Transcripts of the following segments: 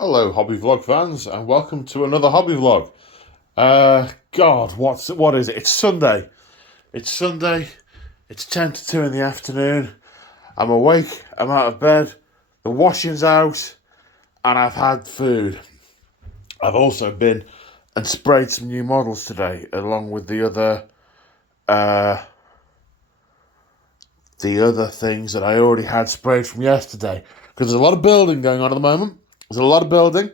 Hello, hobby vlog fans, and welcome to another hobby vlog. God, what is it? It's Sunday. It's 10 to 2 in the afternoon. I'm awake. I'm out of bed. The washing's out, and I've had food. I've also been and sprayed some new models today, along with the other things that I already had sprayed from yesterday. Because there's a lot of building going on at the moment. There's a lot of building.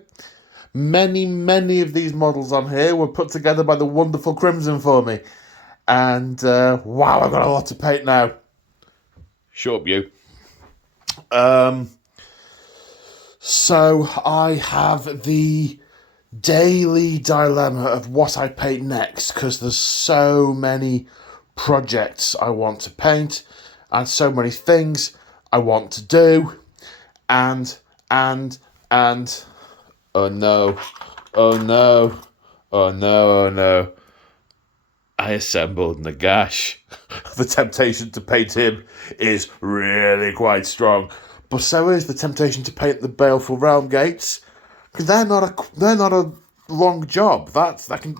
Many of these models on here were put together by the wonderful Crimson for me. And, wow, I've got a lot to paint now. Shut up, you. So I have the daily dilemma of what I paint next, because there's so many projects I want to paint, and so many things I want to do, and, oh no, I assembled Nagash. The temptation to paint him is really quite strong. But so is the temptation to paint the Baleful Realm Gates. Because they're not a long job. I can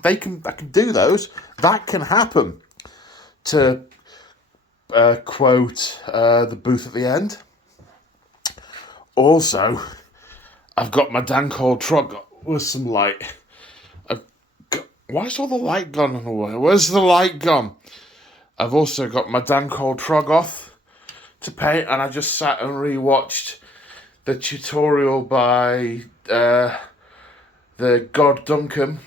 do those. That can happen. To quote the booth at the end. Also, I've got my dank old truck with some light. Why's all the light gone away? Where's the light gone? I've also got my dank old Trogoth to paint, and I just sat and rewatched the tutorial by the God Duncan,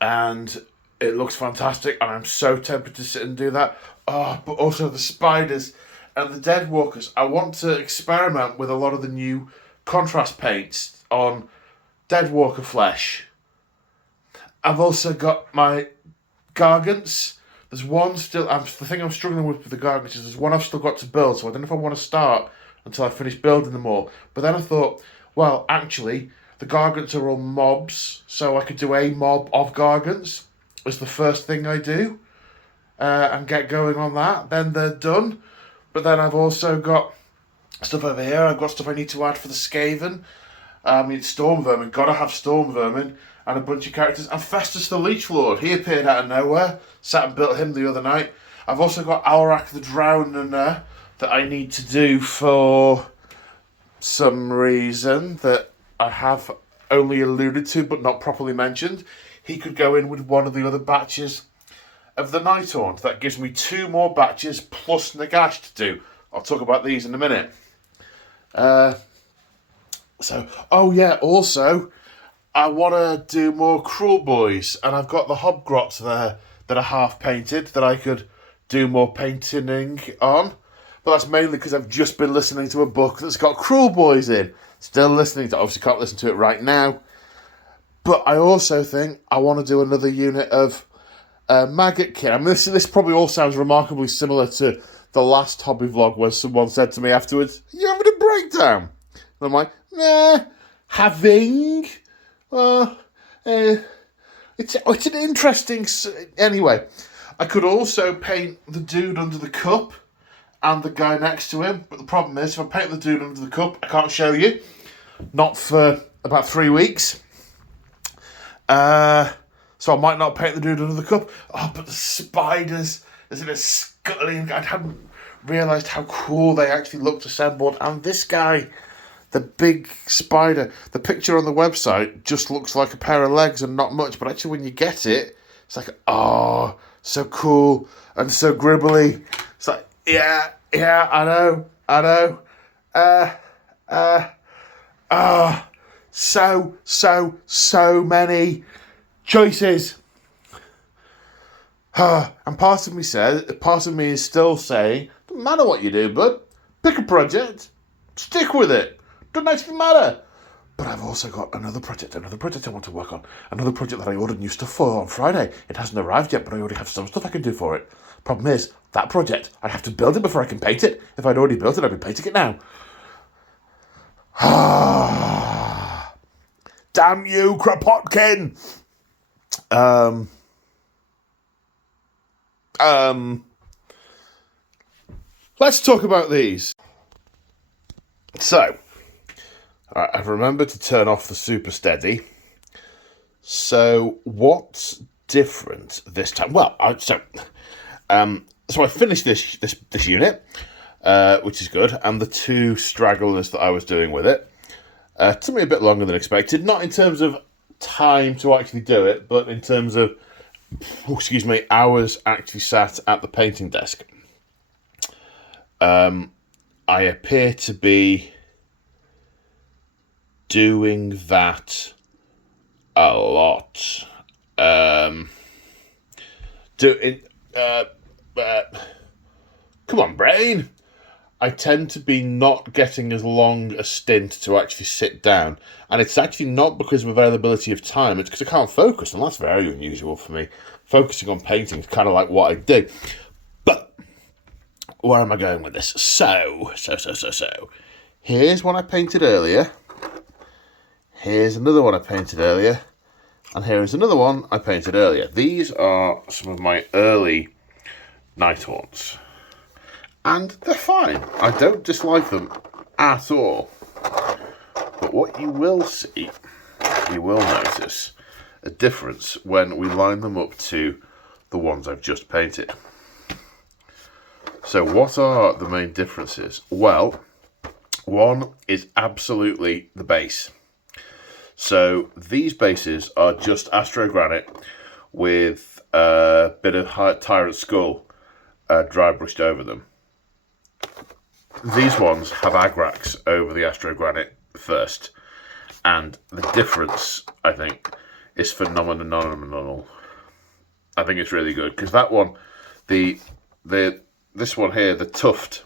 and it looks fantastic, and I'm so tempted to sit and do that. Oh, but also the spiders and the Deadwalkers. I want to experiment with a lot of the new contrast paints on Deadwalker flesh. I've also got my Gargants. There's one still. The thing I'm struggling with the Gargants is there's one I've still got to build, so I don't know if I want to start until I finish building them all. But then I thought, well, actually, the Gargants are all mobs, so I could do a mob of Gargants as the first thing I do, and get going on that. Then they're done. But then I've also got stuff over here. I've got stuff I need to add for the Skaven. Storm Vermin. Gotta have Storm Vermin. And a bunch of characters. And Festus the Leech Lord. He appeared out of nowhere. Sat and built him the other night. I've also got Alrak the Drowned in there that I need to do for some reason that I have only alluded to but not properly mentioned. He could go in with one of the other batches of the Nighthaunt. That gives me 2 more batches plus Nagash to do. I'll talk about these in a minute. Also, I want to do more Cruel Boys, and I've got the Hobgrots there that are half painted that I could do more painting on. But that's mainly because I've just been listening to a book that's got Cruel Boys in. Still listening to it. Obviously can't listen to it right now. But I also think I want to do another unit of Maggot Kin. I mean, this probably all sounds remarkably similar to the last hobby vlog where someone said to me afterwards, "You having a breakdown?" And I'm like, nah, having... it's an interesting... Anyway, I could also paint the dude under the cup and the guy next to him, but the problem is, if I paint the dude under the cup, I can't show you. Not for about 3 weeks. So I might not paint the dude under the cup. Oh, but the spiders, there's a scuttling... I hadn't realised how cool they actually looked assembled. And this guy... The big spider, the picture on the website just looks like a pair of legs and not much, but actually when you get it, it's like, oh, so cool and so gribbly. It's like, yeah, I know. So many choices. And part of me is still saying, doesn't matter what you do, but pick a project, stick with it. Doesn't actually matter. But I've also got another project I want to work on. Another project that I ordered new stuff for on Friday. It hasn't arrived yet, but I already have some stuff I can do for it. Problem is, that project, I'd have to build it before I can paint it. If I'd already built it, I'd be painting it now. Damn you, Kropotkin! Let's talk about these. So... Right, I've remembered to turn off the super steady. So what's different this time? Well, so I finished this unit, which is good, and the 2 stragglers that I was doing with it. Took me a bit longer than expected, not in terms of time to actually do it, but in terms of, hours actually sat at the painting desk. I appear to be doing that a lot. Come on, brain. I tend to be not getting as long a stint to actually sit down. And it's actually not because of availability of time. It's because I can't focus, and that's very unusual for me. Focusing on painting is kind of like what I do. But where am I going with this? So. Here's one I painted earlier. Here's another one I painted earlier. And here is another one I painted earlier. These are some of my early Nighthawks. And they're fine. I don't dislike them at all. But what you will see, you will notice a difference when we line them up to the ones I've just painted. So what are the main differences? Well, one is absolutely the base. So these bases are just Astrogranite with a bit of Tyrant Skull dry brushed over them. These ones have Agrax over the Astrogranite first, and the difference, I think, is phenomenal. I think it's really good, because that one, this one here, the tuft,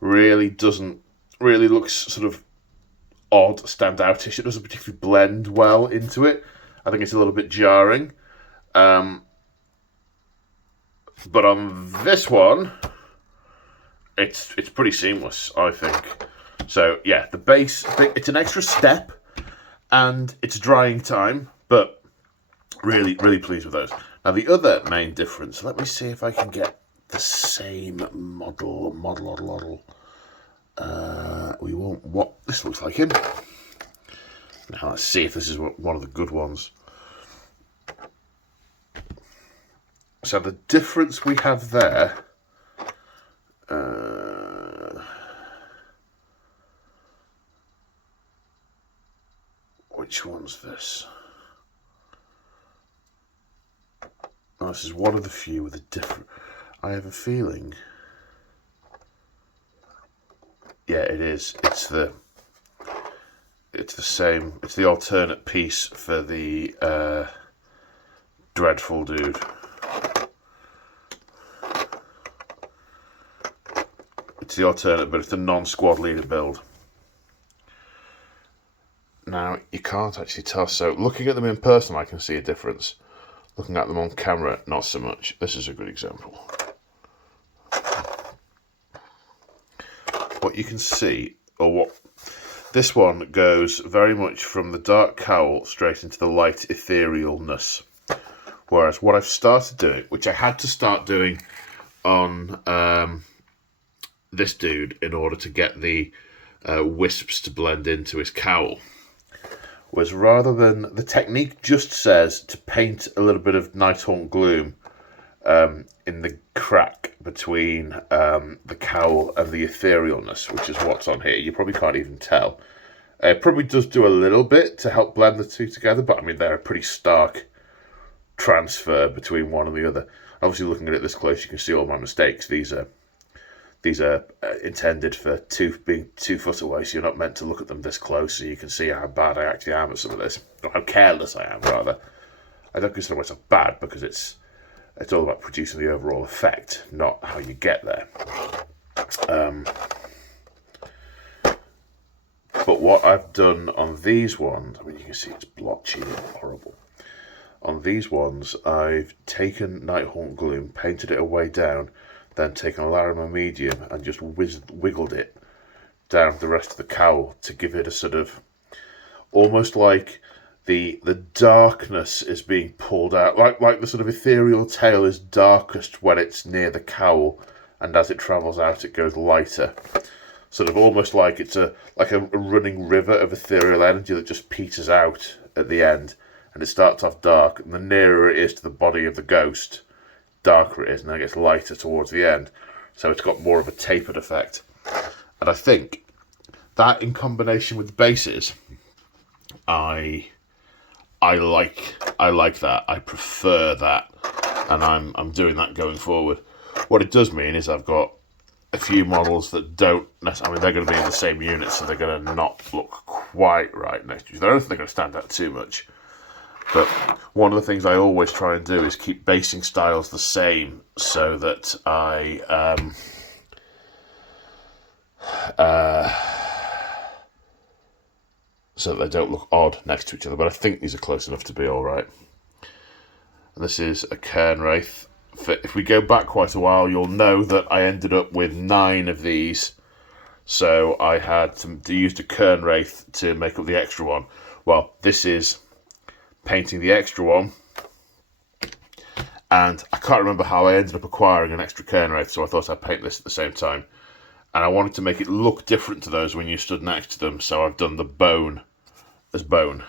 really looks sort of odd, standoutish. It doesn't particularly blend well into it. I think it's a little bit jarring. But on this one, it's pretty seamless, I think. So yeah, the base, it's an extra step, and it's drying time, but really pleased with those. Now the other main difference, let me see if I can get the same model. We want what this looks like him. Now let's see if this is one of the good ones. So the difference we have there, which one's this? Oh, this is one of the few with a different. I have a feeling. Yeah, it is. It's the same. It's the alternate piece for the Dreadful dude. It's the alternate, but it's the non-squad leader build. Now, you can't actually tell. So, looking at them in person, I can see a difference. Looking at them on camera, not so much. This is a good example. What you can see, or what this one goes very much from the dark cowl straight into the light etherealness. Whereas what I've started doing, which I had to start doing on this dude in order to get the wisps to blend into his cowl, was rather than, the technique just says to paint a little bit of Nighthaunt gloom in the crack between the cowl and the etherealness, which is what's on here. You probably can't even tell. It probably does do a little bit to help blend the two together, but I mean, they're a pretty stark transfer between one and the other. Obviously, looking at it this close, you can see all my mistakes. These are intended for being 2 foot away, so you're not meant to look at them this close, so you can see how bad I actually am at some of this, or how careless I am, rather. I don't consider myself bad, because it's all about producing the overall effect, not how you get there. But what I've done on these ones, I mean, you can see it's blotchy and horrible. On these ones, I've taken Nighthaunt Gloom, painted it away down, then taken a Larimer Medium and just wiggled it down the rest of the cowl to give it a sort of, almost like the darkness is being pulled out, like the sort of ethereal tail is darkest when it's near the cowl, and as it travels out it goes lighter. sort of almost like it's a running river of ethereal energy that just peters out at the end, and it starts off dark, and the nearer it is to the body of the ghost, darker it is, and then it gets lighter towards the end. So it's got more of a tapered effect. And I think that, in combination with the bases, I like that. I prefer that, and I'm doing that going forward. What it does mean is I've got a few models that don't necessarily, I mean, they're going to be in the same unit, so they're going to not look quite right next to each other. I don't think they're going to stand out too much. But one of the things I always try and do is keep basing styles the same, so that so that they don't look odd next to each other. But I think these are close enough to be all right. And this is a Cairn Wraith. If we go back quite a while, you'll know that I ended up with 9 of these. So I had to use the Cairn Wraith to make up the extra one. Well, this is painting the extra one. And I can't remember how I ended up acquiring an extra Cairn Wraith, so I thought I'd paint this at the same time. And I wanted to make it look different to those when you stood next to them, so I've done the bone as bone.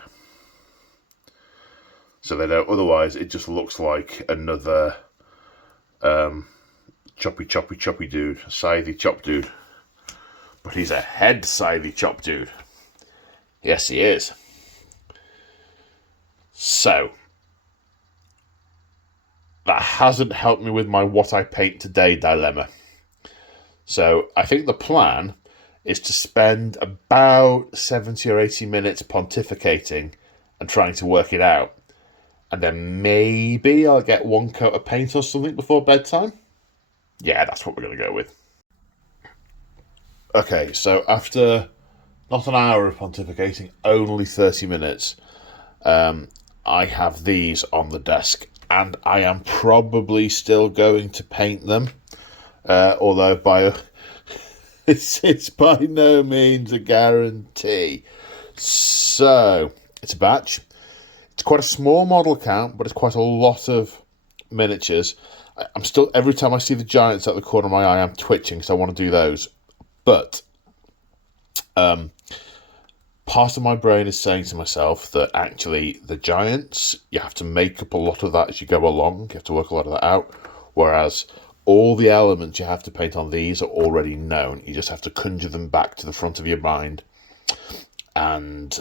So they don't, otherwise it just looks like another choppy dude, scythy chop dude. But he's a head scythy chop dude. Yes, he is. So that hasn't helped me with my what I paint today dilemma. So I think the plan is to spend about 70 or 80 minutes pontificating and trying to work it out. And then maybe I'll get one coat of paint or something before bedtime. Yeah, that's what we're going to go with. Okay, so after not an hour of pontificating, only 30 minutes, I have these on the desk. And I am probably still going to paint them. Although it's by no means a guarantee. So, it's a batch. It's quite a small model count, but it's quite a lot of miniatures. I'm still, every time I see the giants at the corner of my eye, I'm twitching because I want to do those. But part of my brain is saying to myself that actually the giants, you have to make up a lot of that as you go along. You have to work a lot of that out. Whereas all the elements you have to paint on these are already known. You just have to conjure them back to the front of your mind. And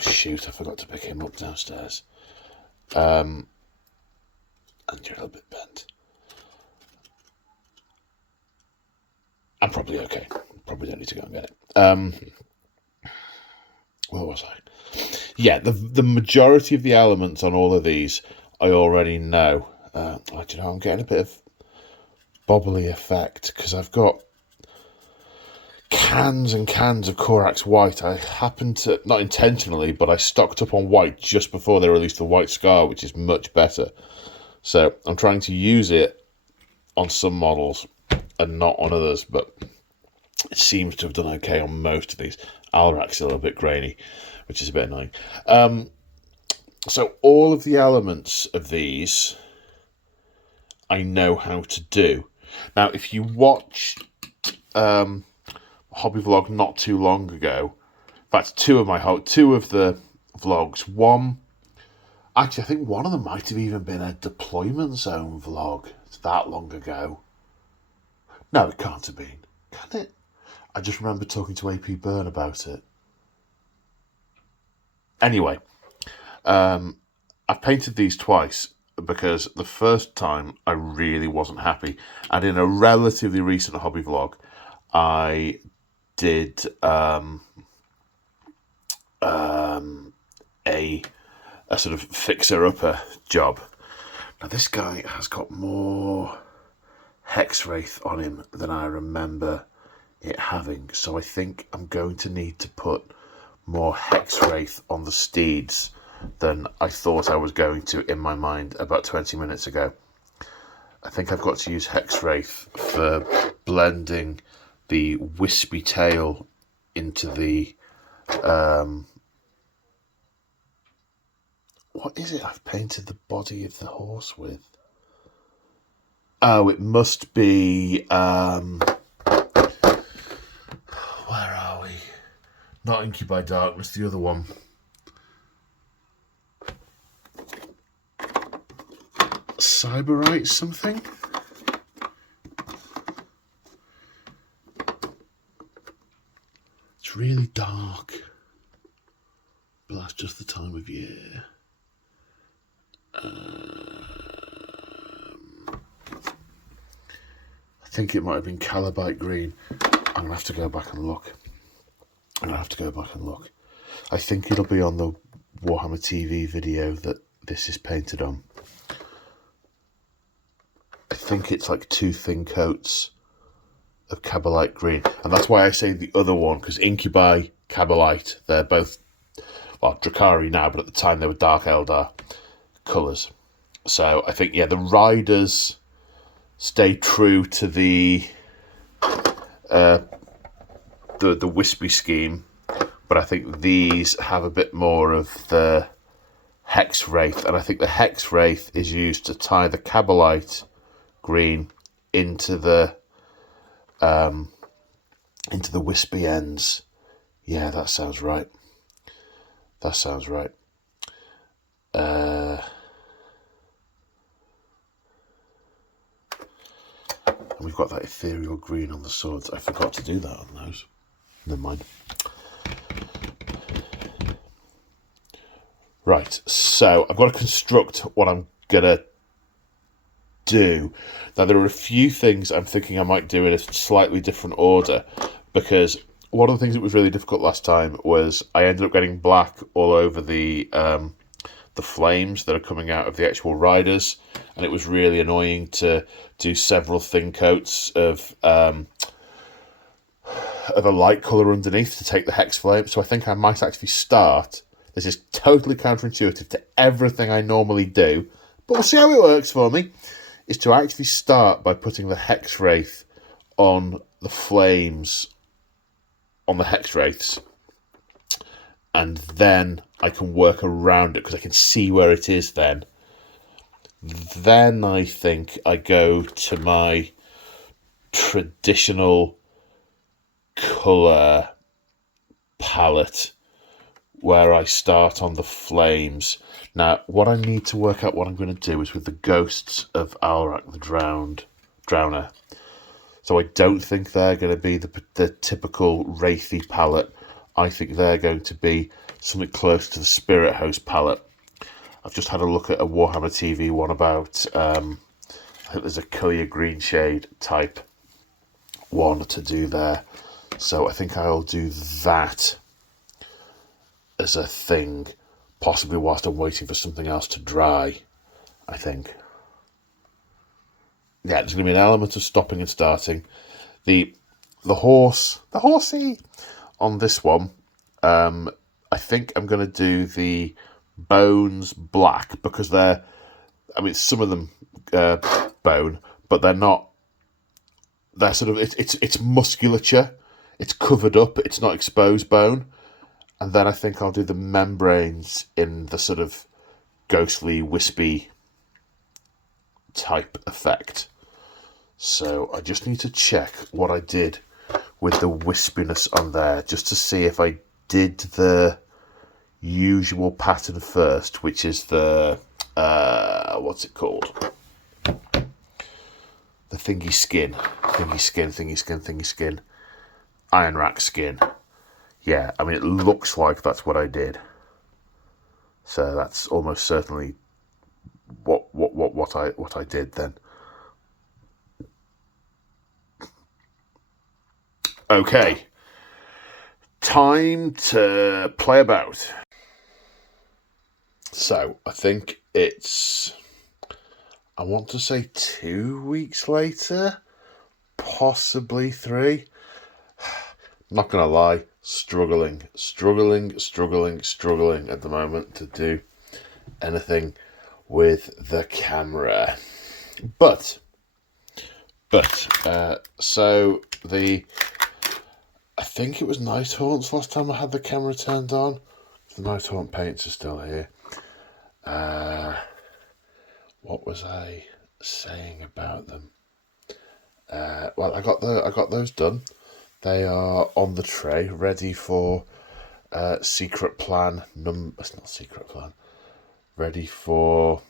shoot, I forgot to pick him up downstairs. And you're a little bit bent. I'm probably okay. Probably don't need to go and get it. Where was I? Yeah, the majority of the elements on all of these I already know. I'm getting a bit of bobbly effect because I've got cans and cans of Corax White. I happened to, not intentionally, but I stocked up on white just before they released the White Scar, which is much better. So I'm trying to use it on some models and not on others, but it seems to have done okay on most of these. Alrak's a little bit grainy, which is a bit annoying. So all of the elements of these I know how to do. Now, if you watch Hobby Vlog not too long ago, in fact, two of the vlogs, one, actually I think one of them might have even been a deployment zone vlog. It's that long ago. No, it can't have been, can it? I just remember talking to AP Byrne about it. Anyway, I've painted these twice because the first time I really wasn't happy. And in a relatively recent hobby vlog, I did a sort of fixer-upper job. Now, this guy has got more Hexwraith on him than I remember it having, so I think I'm going to need to put more Hexwraith on the steeds than I thought I was going to in my mind about 20 minutes ago. I think I've got to use Hexwraith for blending the wispy tail into the what is it I've painted the body of the horse with? Oh, it must be Not Incubi Darkness, the other one. Cyberite something? It's really dark. But that's just the time of year. I think it might have been Calibite Green. I'm going to have to go back and look. I think it'll be on the Warhammer TV video that this is painted on. I think it's like 2 thin coats of Cabalite Green. And that's why I say the other one, because Incubi, Cabalite, they're both, well, Drakari now, but at the time they were Dark Eldar colours. So I think, yeah, the Riders stay true to the wispy scheme, but I think these have a bit more of the Hex Wraith, and I think the Hex Wraith is used to tie the Cabalite Green into the wispy ends. Yeah, that sounds right. And we've got that ethereal green on the swords. I forgot to do that on those. Never mind. Right, so I've got to construct what I'm going to do. Now, there are a few things I'm thinking I might do in a slightly different order, because one of the things that was really difficult last time was I ended up getting black all over the flames that are coming out of the actual riders, and it was really annoying to do several thin coats of a light colour underneath to take the hex flame. So I think I might actually start. This is totally counterintuitive to everything I normally do, but we'll see how it works for me. Is to actually start by putting the Hex Wraith on the flames on the Hex Wraiths, and then I can work around it because I can see where it is then. Then I think I go to my traditional colour palette where I start on the flames. Now, what I need to work out what I'm going to do is with the ghosts of Alrak the Drowner. So I don't think they're going to be the typical wraithy palette. I think they're going to be something close to the Spirit Host palette. I've just had a look at a Warhammer TV one about, I think there's a Killia Green Shade type one to do there. So I think I'll do that as a thing, possibly whilst I'm waiting for something else to dry, I think. Yeah, there's going to be an element of stopping and starting. The horsey on this one, I think I'm going to do the bones black, because some of them bone, but they're not, they're sort of, it's musculature, it's covered up, it's not exposed bone. And then I think I'll do the membranes in the sort of ghostly, wispy type effect. So I just need to check what I did with the wispiness on there, just to see if I did the usual pattern first, which is the, what's it called? The thingy skin. Iron rack skin. Yeah, I mean, it looks like that's what I did. So that's almost certainly what I did then. Okay, time to play about. So I think it's, I want to say 2 weeks later, possibly 3. Not gonna lie, struggling at the moment to do anything with the camera. But so I think it was Night Haunts last time I had the camera turned on. The Night Haunt paints are still here. What was I saying about them? Well, I got those done. They are on the tray, ready for secret plan. It's not secret plan. Ready for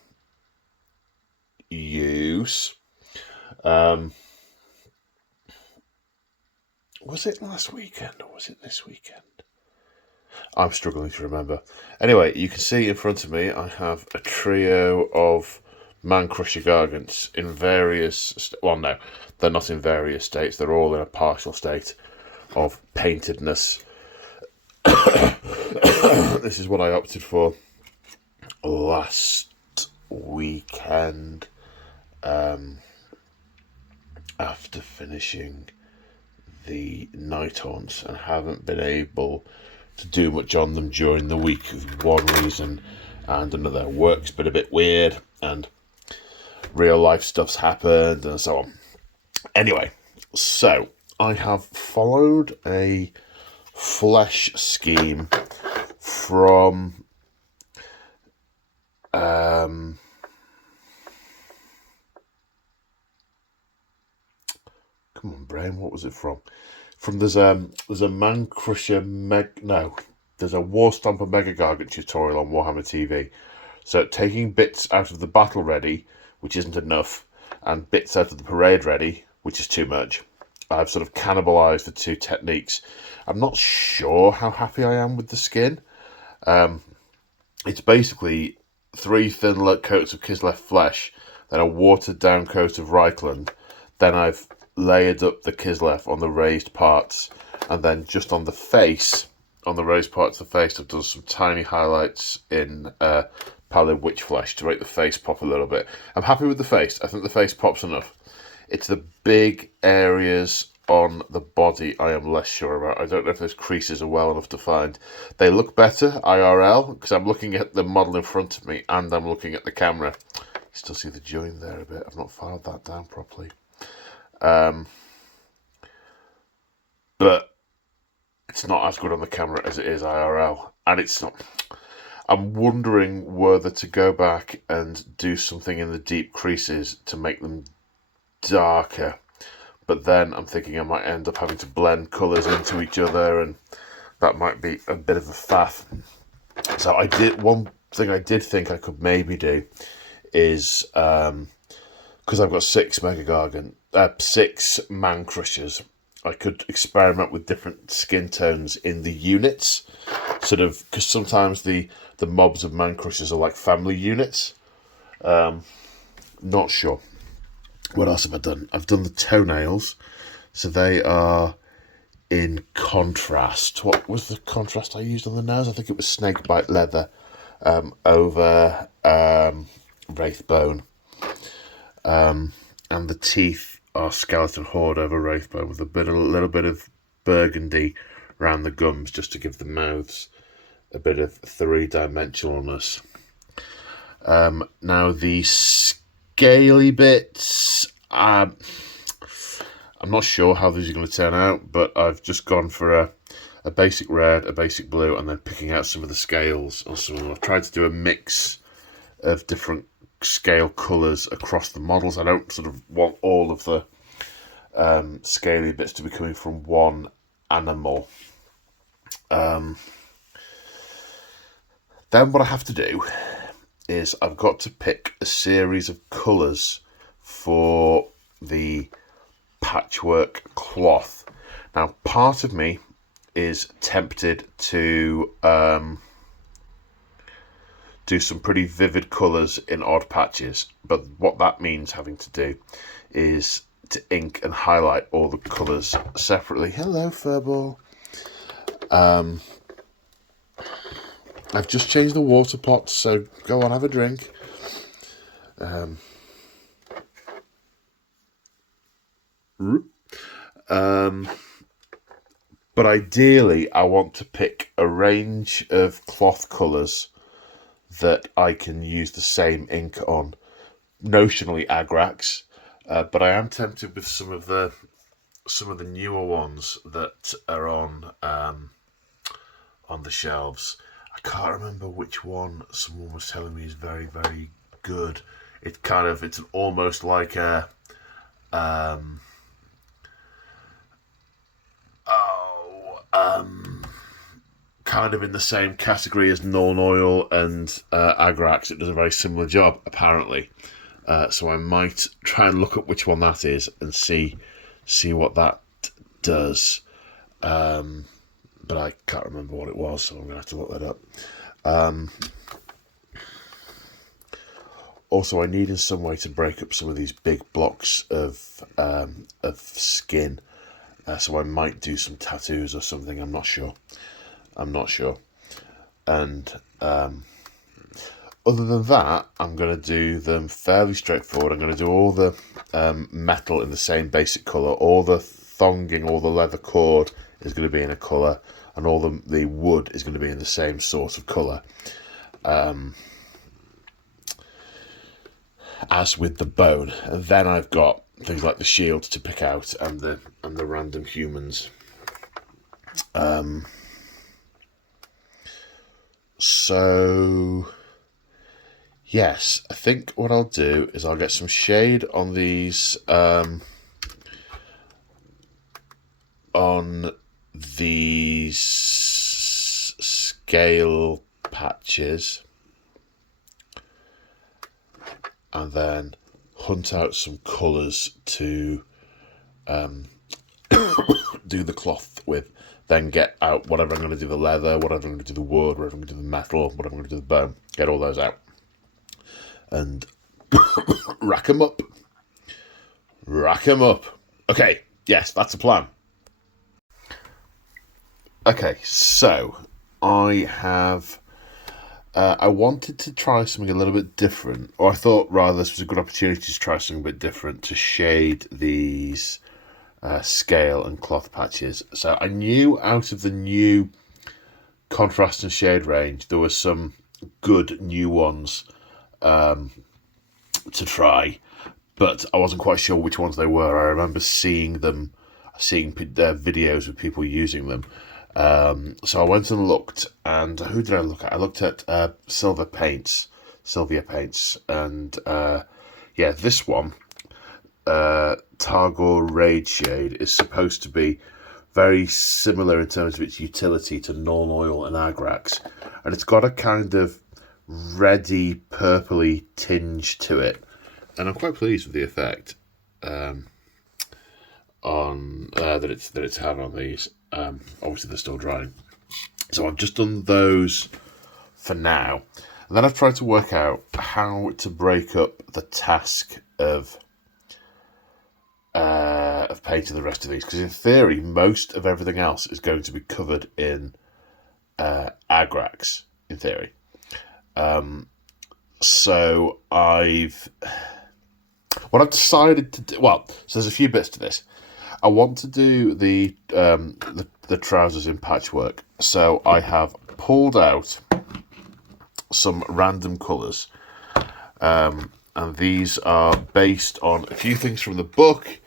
use. Was it last weekend or was it this weekend? I'm struggling to remember. Anyway, you can see in front of me I have a trio of Man Crusher Gargants in various... Well, no, they're not in various states. They're all in a partial state of paintedness. This is what I opted for last weekend after finishing the night haunts, and haven't been able to do much on them during the week for one reason and another. Work's been a bit weird and real life stuff's happened and so on. Anyway, so I have followed a flesh scheme from come on, brain, what was it from? There's a Man Crusher there's a War Stomper Mega Gargant tutorial on Warhammer TV. So taking bits out of the Battle Ready, which isn't enough, and bits out of the Parade Ready, which is too much. I've sort of cannibalised the two techniques. I'm not sure how happy I am with the skin. It's basically 3 thin coats of Kislev flesh, then a watered down coat of Reichland. Then I've layered up the Kislev on the raised parts, and then just on the face, on the raised parts of the face, I've done some tiny highlights in Pallid Witch Flesh to make the face pop a little bit. I'm happy with the face. I think the face pops enough. It's the big areas on the body I am less sure about. I don't know if those creases are well enough to find. They look better IRL because I'm looking at the model in front of me and I'm looking at the camera. You still see the join there a bit. I've not filed that down properly. But it's not as good on the camera as it is IRL. And it's not... I'm wondering whether to go back and do something in the deep creases to make them darker. But then I'm thinking I might end up having to blend colours into each other, and that might be a bit of a faff. So one thing I did think I could maybe do is, because I've got 6 Man Crushers, I could experiment with different skin tones in the units, sort of, because sometimes the mobs of Man Crushers are like family units. Not sure. What else have I done? I've done the toenails, so they are in contrast. What was the contrast I used on the nails? I think it was snakebite leather over wraithbone, and the teeth are skeleton horde over wraithbone with a little bit of burgundy around the gums, just to give the mouths a bit of 3-dimensionalness. Now the scaly bits, I'm not sure how these are going to turn out, but I've just gone for a basic red, a basic blue, and then picking out some of the scales on some of them. I've tried to do a mix of different scale colours across the models. I don't sort of want all of the scaly bits to be coming from one animal. Then what I have to do is I've got to pick a series of colours for the patchwork cloth. Now, part of me is tempted to do some pretty vivid colours in odd patches, but what that means having to do is to ink and highlight all the colours separately. Hello, Furball. I've just changed the water pot, so go on, have a drink. But ideally, I want to pick a range of cloth colours that I can use the same ink on. Notionally Agrax, but I am tempted with some of the newer ones that are on the shelves. I can't remember which one someone was telling me is very, very good. It's almost like a kind of in the same category as Norn Oil and Agrax. It does a very similar job, apparently. So I might try and look up which one that is and see what that does. But I can't remember what it was, so I'm going to have to look that up. Also, I need in some way to break up some of these big blocks of skin. So I might do some tattoos or something. I'm not sure. And other than that, I'm going to do them fairly straightforward. I'm going to do all the metal in the same basic colour. All the thonging, all the leather cord is going to be in a colour. And all the wood is going to be in the same sort of colour. As with the bone. And then I've got things like the shield to pick out and the random humans. So yes, I think what I'll do is I'll get some shade on these scale patches, and then hunt out some colours to do the cloth with. Then get out whatever I'm going to do the leather, whatever I'm going to do the wood, whatever I'm going to do the metal, whatever I'm going to do the bone. Get all those out. And rack them up. Okay, yes, that's the plan. Okay, so I have... I wanted to try something a little bit different, or I thought rather this was a good opportunity to try something a bit different to shade these scale and cloth patches. So I knew out of the new contrast and shade range there were some good new ones to try, but I wasn't quite sure which ones they were. I remember seeing videos of people using them. So I went and looked, and who did I look at? I looked at Sylvia Paints, and this one, Targor Raid Shade, is supposed to be very similar in terms of its utility to Norn Oil and Agrax, and it's got a kind of reddy, purpley tinge to it, and I'm quite pleased with the effect on that it's having on these. Obviously they're still drying, so I've just done those for now, and then I've tried to work out how to break up the task of painting the rest of these, because in theory most of everything else is going to be covered in Agrax in theory. So what I've decided to do, so there's a few bits to this. I want to do the trousers in patchwork, so I have pulled out some random colours, and these are based on a few things from the book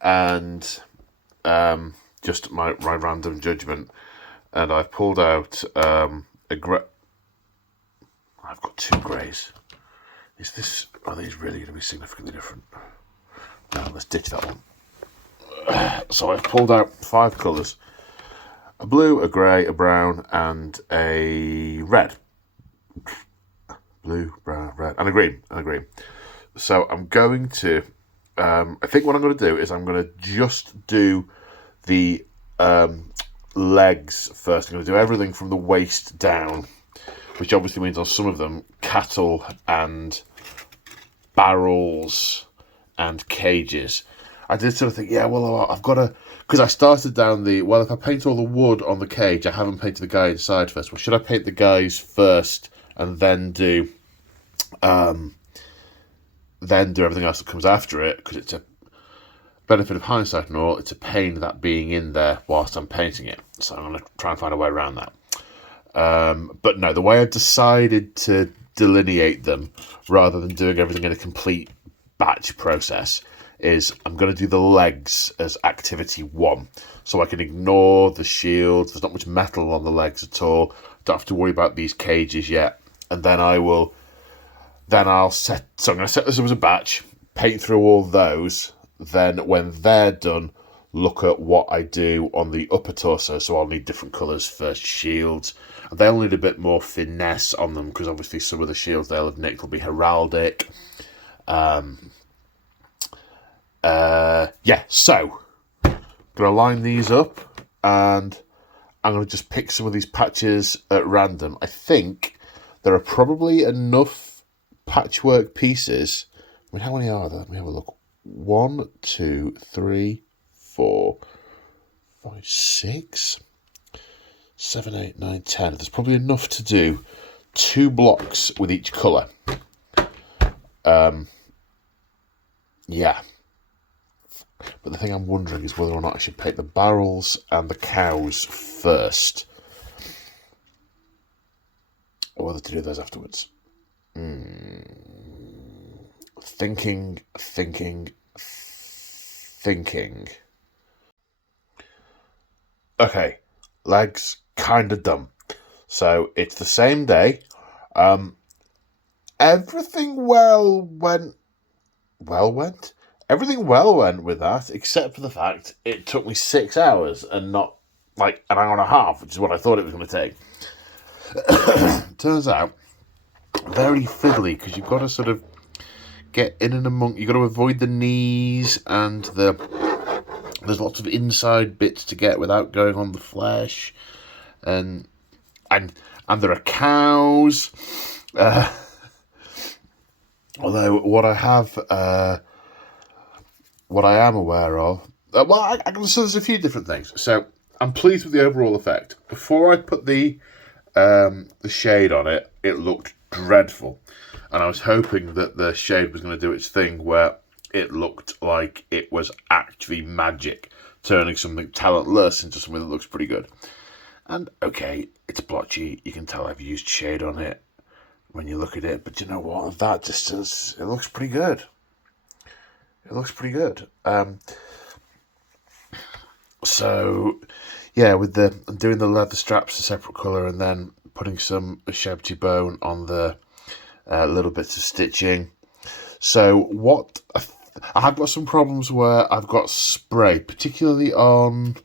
and just my random judgment. And I've pulled out I've got two greys. Are these really going to be significantly different? No, let's ditch that one. So I've pulled out 5 colours: a blue, a grey, a brown, and a red. Blue, brown, red, and a green, So I'm going to, I think what I'm going to do is I'm going to just do the legs first. I'm going to do everything from the waist down, which obviously means on some of them, cattle and barrels and cages. I did sort of think, I've got to, because I started down if I paint all the wood on the cage, I haven't painted the guy inside first. Well, should I paint the guys first and then do everything else that comes after it? Because it's a benefit of hindsight and all, it's a pain that being in there whilst I'm painting it. So I'm going to try and find a way around that. But no, the way I've decided to delineate them, rather than doing everything in a complete batch process, is I'm going to do the legs as activity 1. So I can ignore the shields. There's not much metal on the legs at all. Don't have to worry about these cages yet. And then I'll set... So I'm going to set this up as a batch, paint through all those. Then when they're done, look at what I do on the upper torso. So I'll need different colours for shields. They'll need a bit more finesse on them because obviously some of the shields they'll have nicked will be heraldic. So I'm going to line these up and I'm going to just pick some of these patches at random. I think there are probably enough patchwork pieces. I mean, how many are there? Let me have a look. 1, 2, 3, 4, 5, 6, 7, 8, 9, 10. There's probably enough to do 2 blocks with each colour. Yeah. But the thing I'm wondering is whether or not I should paint the barrels and the cows first. Or whether to do those afterwards. Thinking. Okay, legs kind of done. So it's the same day. Everything went. Everything well went with that, except for the fact it took me 6 hours and not like an hour and a half, which is what I thought it was going to take. Turns out, very fiddly, because you've got to sort of get in and among. You've got to avoid the knees and there's lots of inside bits to get without going on the flesh, and there are cows. Although what I am aware of, so there's a few different things. So I'm pleased with the overall effect. Before I put the shade on it, it looked dreadful, and I was hoping that the shade was going to do its thing where it looked like it was actually magic, turning something talentless into something that looks pretty good. And okay, it's blotchy. You can tell I've used shade on it when you look at it, but you know what? At that distance, it looks pretty good. So yeah, with doing the leather straps a separate colour and then putting some Shabty bone on the little bits of stitching. So what I have got some problems where I've got spray, particularly on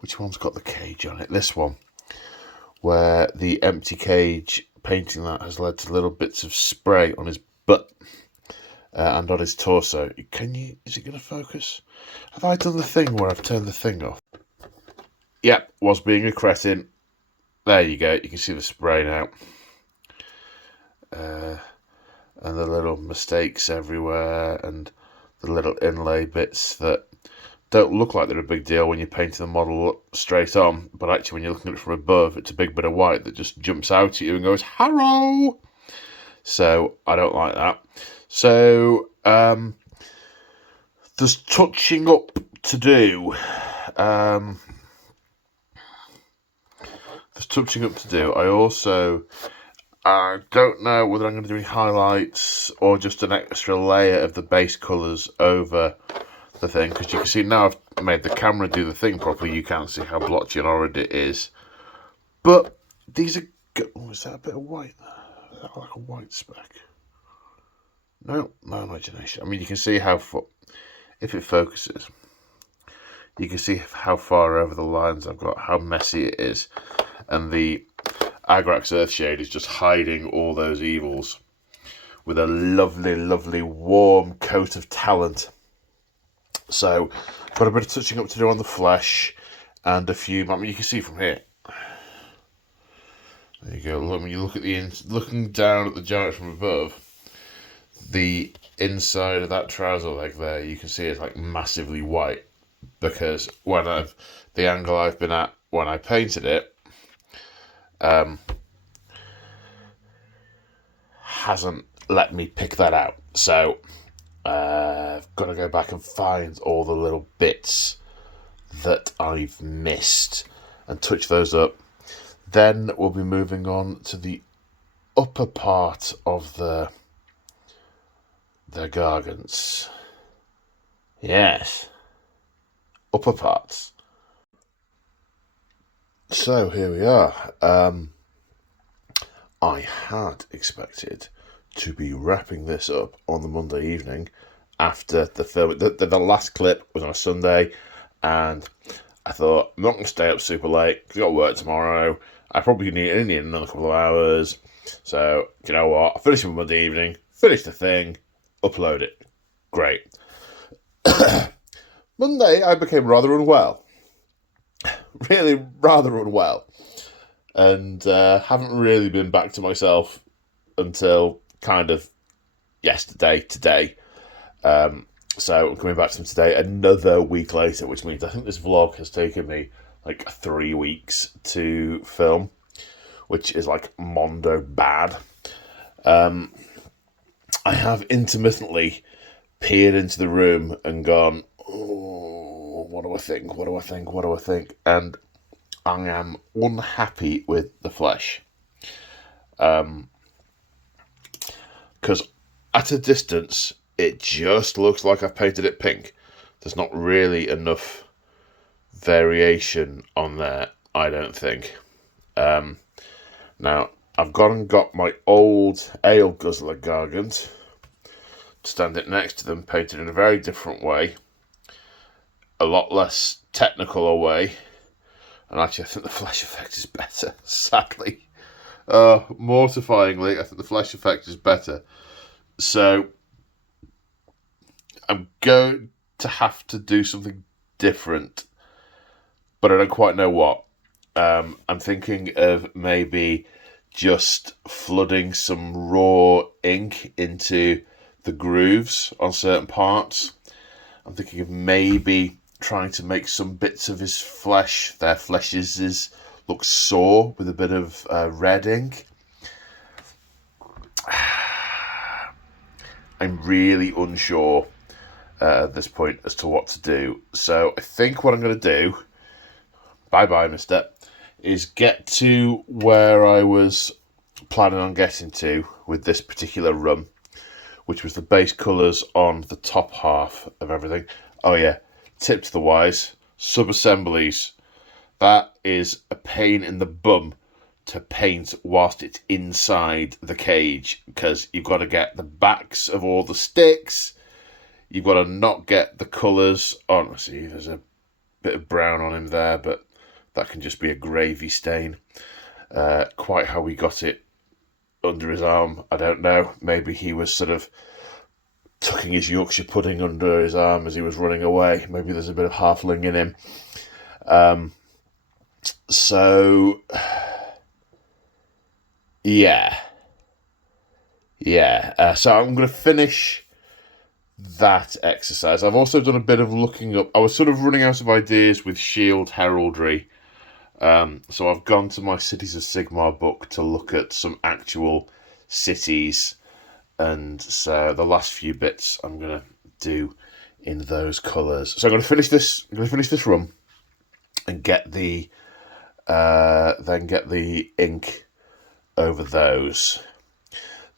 which one's got the cage on it. This one, where the empty cage painting that has led to little bits of spray on his butt. And on his torso. Is it going to focus? Have I done the thing where I've turned the thing off? Yep, was being a cretin. There you go, you can see the spray now. And the little mistakes everywhere, and the little inlay bits that don't look like they're a big deal when you're painting the model straight on, but actually when you're looking at it from above, it's a big bit of white that just jumps out at you and goes, "Hello!" So, I don't like that. So, there's touching up to do. I don't know whether I'm going to do any highlights or just an extra layer of the base colours over the thing. Because you can see now I've made the camera do the thing properly. You can't see how blotchy and horrid it is. But these are good. Oh, is that a bit of white there? Is that like a white speck? No imagination. I mean, you can see how far, if it focuses, you can see how far over the lines I've got, how messy it is. And the Agrax Earthshade is just hiding all those evils with a lovely, lovely warm coat of talent. So, got a bit of touching up to do on the flesh and a few, I mean, you can see from here. There you go. Look, when you look at looking down at the giant from above, the inside of that trouser leg there, you can see it's like massively white, because the angle I've been at when I painted it hasn't let me pick that out. So I've got to go back and find all the little bits that I've missed and touch those up. Then we'll be moving on to the upper part of the Gargants. Yes. Upper parts. So here we are. I had expected to be wrapping this up on the Monday evening after the film. The last clip was on a Sunday, and I thought, I'm not going to stay up super late, because I've got work tomorrow. I probably need another couple of hours. So, you know what? I finished it Monday evening, finished the thing, upload it. Great. Monday, I became rather unwell. Really rather unwell. And haven't really been back to myself until kind of yesterday, today. So I'm coming back to them today, another week later, which means I think this vlog has taken me like 3 weeks to film, which is like mondo bad. I have intermittently peered into the room and gone, oh, what do I think? And I am unhappy with the flesh. Because at a distance, it just looks like I've painted it pink. There's not really enough variation on there, I don't think. Now, I've gone and got my old ale guzzler Gargant, stand it next to them, painted in a very different way, a lot less technical a way, and actually I think the flesh effect is better, sadly. Mortifyingly, I think the flesh effect is better. So, I'm going to have to do something different, but I don't quite know what. I'm thinking of maybe just flooding some raw ink into the grooves on certain parts. I'm thinking of maybe trying to make some bits of his flesh, their fleshes, look sore with a bit of red ink. I'm really unsure at this point as to what to do. So I think what I'm going to do, bye mister, is get to where I was planning on getting to with this particular run, which was the base colours on the top half of everything. Oh yeah, tip to the wise, sub-assemblies. That is a pain in the bum to paint whilst it's inside the cage, because you've got to get the backs of all the sticks, you've got to not get the colours on. See, there's a bit of brown on him there, but that can just be a gravy stain. Quite how we got it under his arm, I don't know. Maybe he was sort of tucking his Yorkshire pudding under his arm as he was running away. Maybe there's a bit of halfling in him. So, yeah. So I'm going to finish that exercise. I've also done a bit of looking up. I was sort of running out of ideas with shield heraldry. So I've gone to my Cities of Sigmar book to look at some actual cities. And so the last few bits I'm going to do in those colours. So I'm going to finish this run and get the ink over those.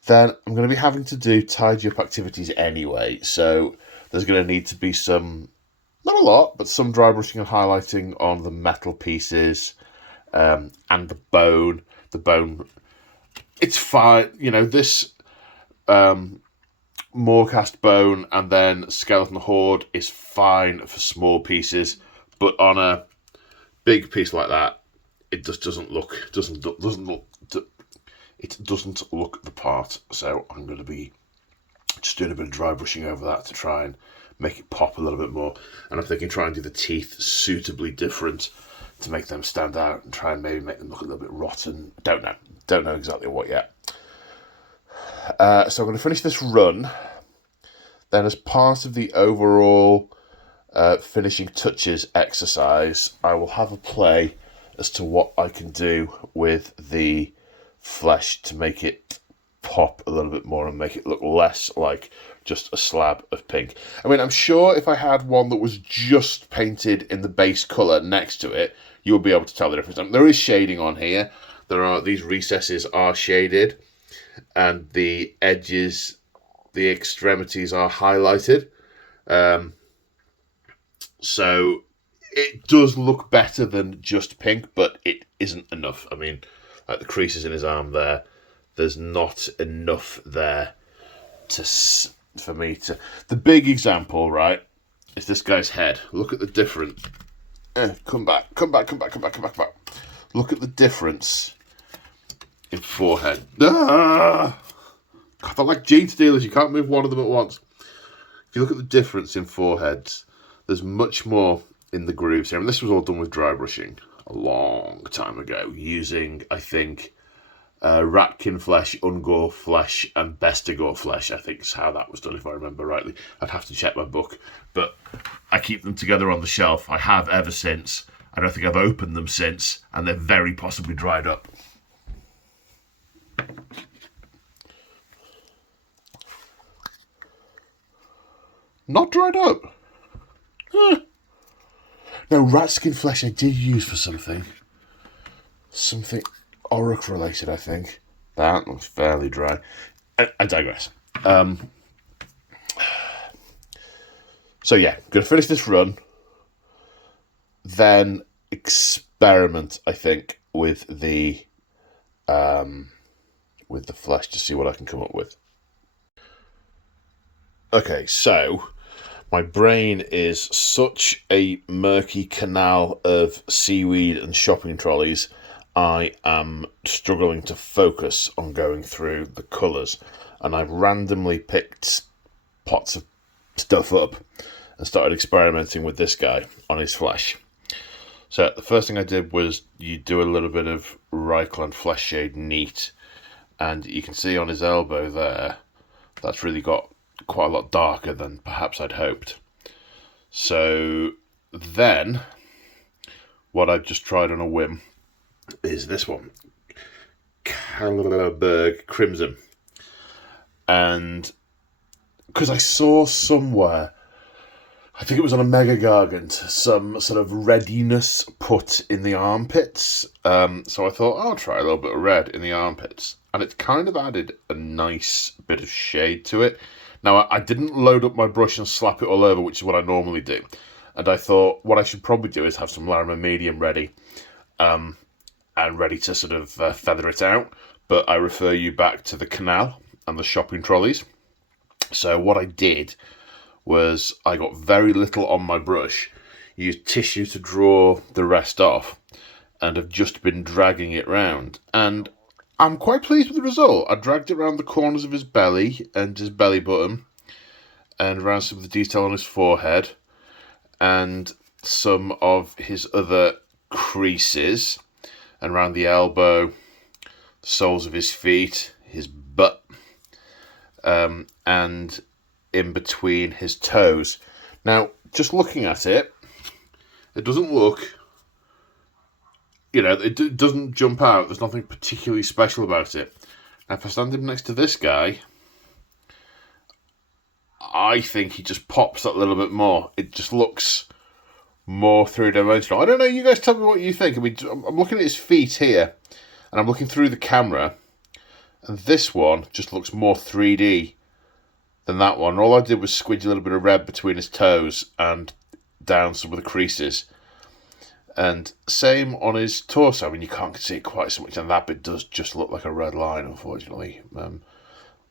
Then I'm going to be having to do tidy up activities anyway. So there's going to need to be some, not a lot, but some dry brushing and highlighting on the metal pieces and the bone. The bone, it's fine. You know, this Moorcast bone and then Skeleton Horde is fine for small pieces, but on a big piece like that, it just doesn't look the part. So I'm going to be just doing a bit of dry brushing over that to try and make it pop a little bit more. And I'm thinking try and do the teeth suitably different to make them stand out and try and maybe make them look a little bit rotten. Don't know exactly what yet. So I'm going to finish this run. Then as part of the overall finishing touches exercise, I will have a play as to what I can do with the flesh to make it pop a little bit more and make it look less like just a slab of pink. I mean, I'm sure if I had one that was just painted in the base colour next to it, you'll be able to tell the difference. There is shading on here. These recesses are shaded, and the edges, the extremities are highlighted. So it does look better than just pink, but it isn't enough. I mean, like the creases in his arm there, there's not enough there for me to... The big example, right, is this guy's head. Look at the difference. Come back. Look at the difference in forehead. Ah! God, they're like gene stealers. You can't move one of them at once. If you look at the difference in foreheads, there's much more in the grooves here. And this was all done with dry brushing a long time ago, using, I think, Ratkin flesh, Ungor flesh, and Bestigor flesh. I think is how that was done, if I remember rightly. I'd have to check my book. But I keep them together on the shelf. I have ever since. I don't think I've opened them since, and they're very possibly dried up. Not dried up. Huh. No, rat skin flesh I did use for something. Something Auric related, I think. That looks fairly dry. I digress. So yeah, going to finish this run. Then experiment, I think, with the flesh to see what I can come up with. Okay, so my brain is such a murky canal of seaweed and shopping trolleys. I am struggling to focus on going through the colours, and I've randomly picked pots of stuff up and started experimenting with this guy on his flesh. So the first thing I did was you do a little bit of Reichland Flesh Shade Neat, and you can see on his elbow there, that's really got quite a lot darker than perhaps I'd hoped. So then what I've just tried on a whim is this one, Carlsberg Crimson. And because I saw somewhere, I think it was on a Mega Gargant, some sort of readiness put in the armpits. So I thought, I'll try a little bit of red in the armpits. And it's kind of added a nice bit of shade to it. Now, I didn't load up my brush and slap it all over, which is what I normally do. And I thought what I should probably do is have some Larimer Medium ready, and ready to sort of feather it out. But I refer you back to the canal and the shopping trolleys. So what I did was I got very little on my brush, used tissue to draw the rest off, and have just been dragging it round. And I'm quite pleased with the result. I dragged it around the corners of his belly and his belly button, and around some of the detail on his forehead, and some of his other creases, and around the elbow, the soles of his feet, his butt, and in between his toes. Now, just looking at it, it doesn't look, it doesn't jump out. There's nothing particularly special about it. Now, if I stand him next to this guy, I think he just pops that little bit more. It just looks more three-dimensional. I don't know, you guys tell me what you think. I mean, I'm looking at his feet here, and I'm looking through the camera, and this one just looks more 3D than that one. All I did was squidge a little bit of red between his toes and down some of the creases. And same on his torso. I mean, you can't see it quite so much, and that bit does just look like a red line, unfortunately. But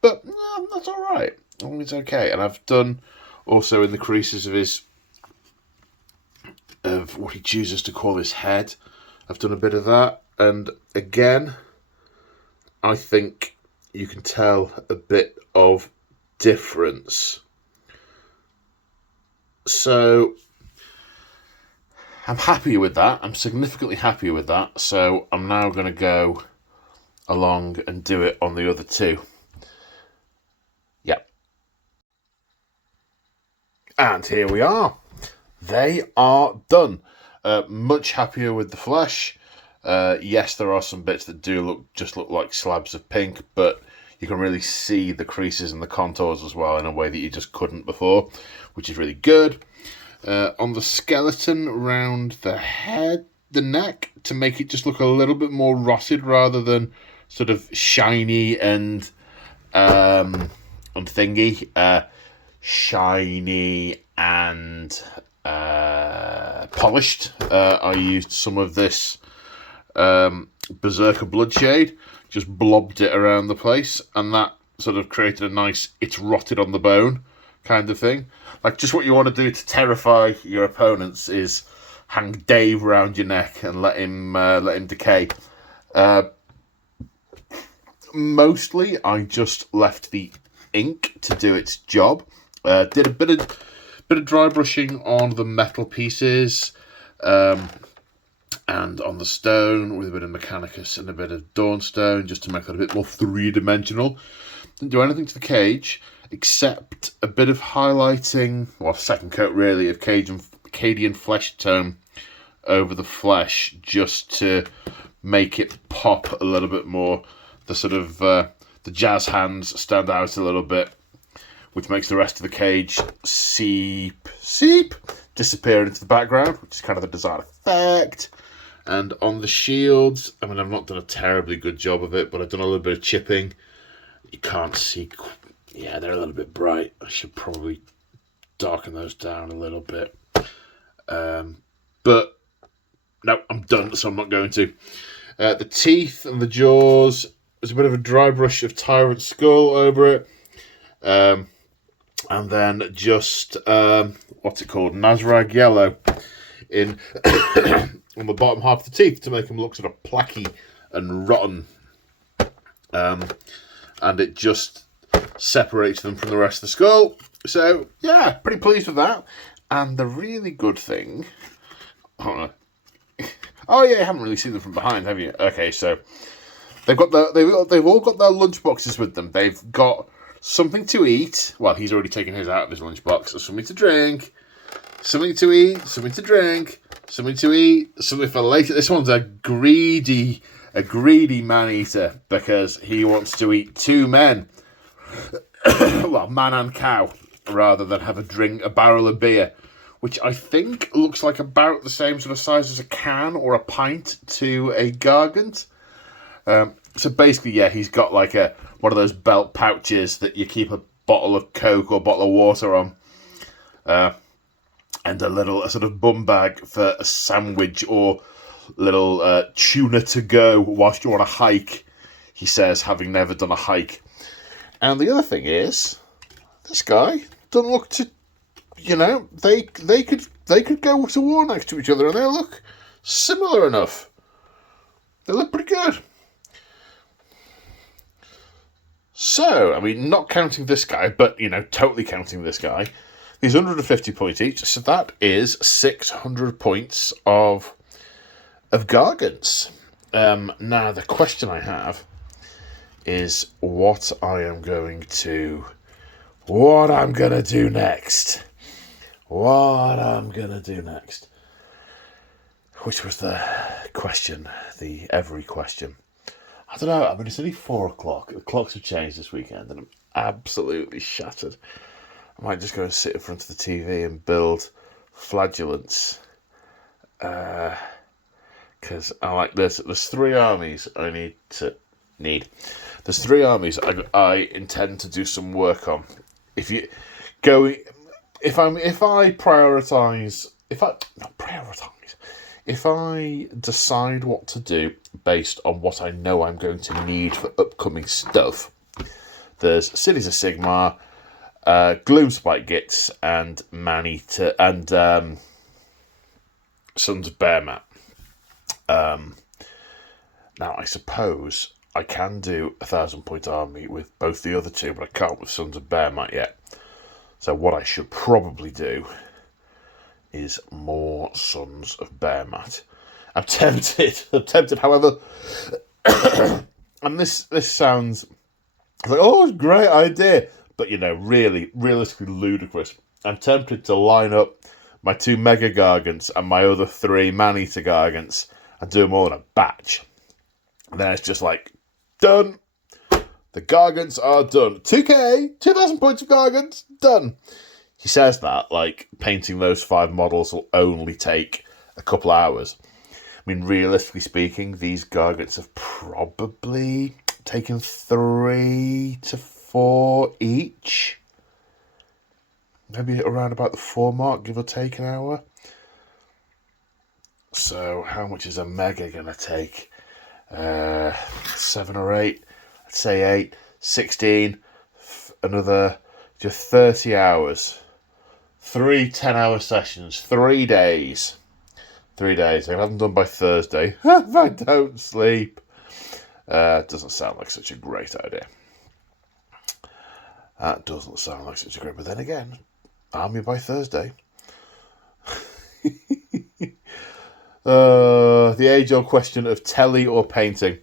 that's all right. I think it's okay. And I've done also in the creases of what he chooses to call his head. I've done a bit of that. And again, I think you can tell a bit of difference. So I'm happy with that. I'm significantly happier with that. So I'm now going to go along and do it on the other two. Yep. And here we are. They are done. Much happier with the flesh. Yes, there are some bits that do look like slabs of pink, but you can really see the creases and the contours as well in a way that you just couldn't before, which is really good. On the skeleton around the head, the neck, to make it just look a little bit more rotted rather than sort of shiny and thingy. Shiny and polished. I used some of this Berserker Bloodshade, just blobbed it around the place, and that sort of created a nice, it's rotted on the bone kind of thing. Like, just what you want to do to terrify your opponents is hang Dave around your neck and let him decay. Mostly, I just left the ink to do its job. Did a bit of dry brushing on the metal pieces, and on the stone with a bit of Mechanicus and a bit of Dawnstone, just to make it a bit more three-dimensional. Didn't do anything to the cage, except a bit of highlighting, well, second coat really, of Cadian flesh tone over the flesh, just to make it pop a little bit more. The sort of the jazz hands stand out a little bit, which makes the rest of the cage disappear into the background, which is kind of the desired effect. And on the shields, I mean, I've not done a terribly good job of it, but I've done a little bit of chipping. You can't see, yeah, they're a little bit bright. I should probably darken those down a little bit. But no, I'm done, so I'm not going to. The teeth and the jaws, there's a bit of a dry brush of Tyrant Skull over it. And then just, what's it called? Nazrag Yellow in on the bottom half of the teeth to make them look sort of placky and rotten. And it just separates them from the rest of the skull. So, yeah, pretty pleased with that. And the really good thing... Oh yeah, you haven't really seen them from behind, have you? Okay, so they've all got their lunch boxes with them. They've got something to eat. Well, he's already taken his out of his lunchbox. So something to drink, something to eat, something to drink, something to eat, something for later. This one's a greedy man-eater because he wants to eat two men. Well, man and cow, rather than have a barrel of beer, which I think looks like about the same sort of size as a can or a pint to a Gargant. So basically, yeah, he's got like one of those belt pouches that you keep a bottle of Coke or bottle of water on. And a sort of bum bag for a sandwich or little tuna to go whilst you're on a hike, he says, having never done a hike. And the other thing is, this guy doesn't look to, they could go to war next to each other and they look similar enough. They look pretty good. So, I mean, not counting this guy, but, totally counting this guy, these 150 points each, so that is 600 points of Gargants. Now, the question I have is what I'm going to do next. Which was the question, the every question. I don't know, I mean, it's only 4 o'clock. The clocks have changed this weekend and I'm absolutely shattered. I might just go and sit in front of the TV and build flagellants. Because I like this. There's 3 armies I need. There's 3 armies I intend to do some work on. If I decide what to do based on what I know I'm going to need for upcoming stuff, there's Cities of Sigmar, Gloomspite Gits, and Maneater, and Sons of Bearmat. Now, I suppose I can do a 1,000-point army with both the other 2, but I can't with Sons of Bearmat yet. So what I should probably do is more Sons of Bearmat. I'm tempted, however, and this sounds like, it's a great idea, but, really, realistically ludicrous. I'm tempted to line up my 2 Mega Gargants and my other 3 Man-Eater Gargants and do them all in a batch. And then it's just like, done. The Gargants are done. 2K, 2,000 points of Gargants, done. He says that, like, painting those 5 models will only take a couple hours. I mean, realistically speaking, these Gargants have probably taken 3 to 4 each. Maybe around about the 4 mark, give or take an hour. So, how much is a Mega going to take? 7 or 8? I'd say 8. 16. Another Just 30 hours. 3 10-hour sessions. 3 days. 3 days. If I haven't done by Thursday, if I don't sleep. Doesn't sound like such a great idea. That doesn't sound like such a great... But then again, army by Thursday. The age-old question of telly or painting.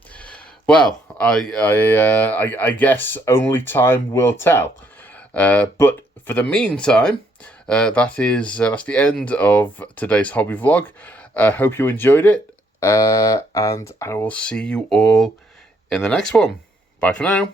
Well, I guess only time will tell. But for the meantime, that's the end of today's hobby vlog. Hope you enjoyed it, and I will see you all in the next one. Bye for now.